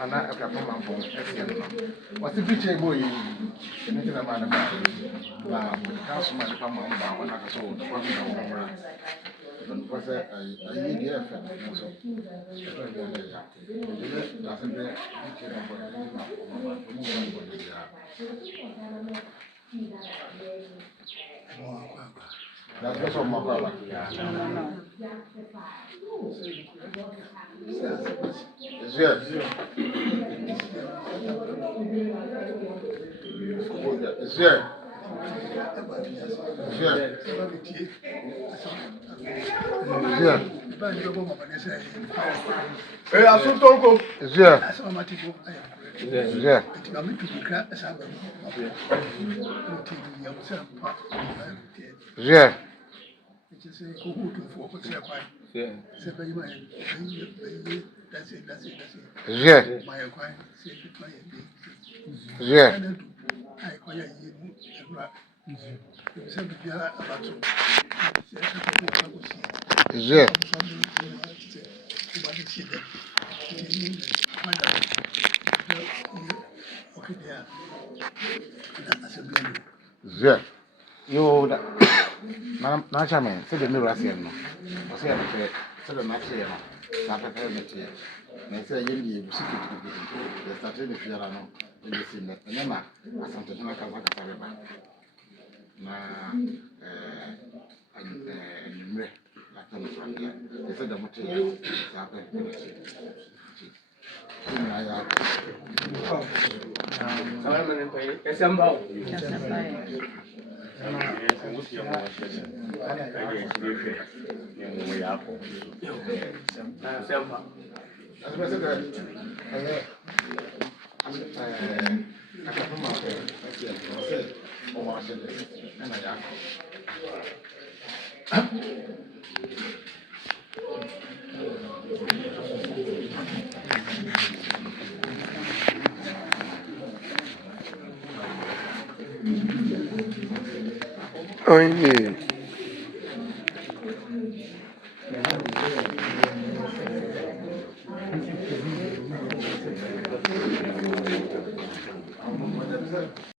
and I come from what's the picture boy? Anything about the councilman, the farmer, when I saw the one was a EDF and so that's what my brother. It's here. It's here. It's here. Hey, I should talk. It's here. It's here. Yeah. You na chama se de me rase no o se na pe se de na che no sa pe pe me che na se ye ndi bu sikiti de start de fiara no de sin na na asante na ka ba ka ba na anumre la tan from there de se de mo che sa pe pe me che ya sawa me pe esamba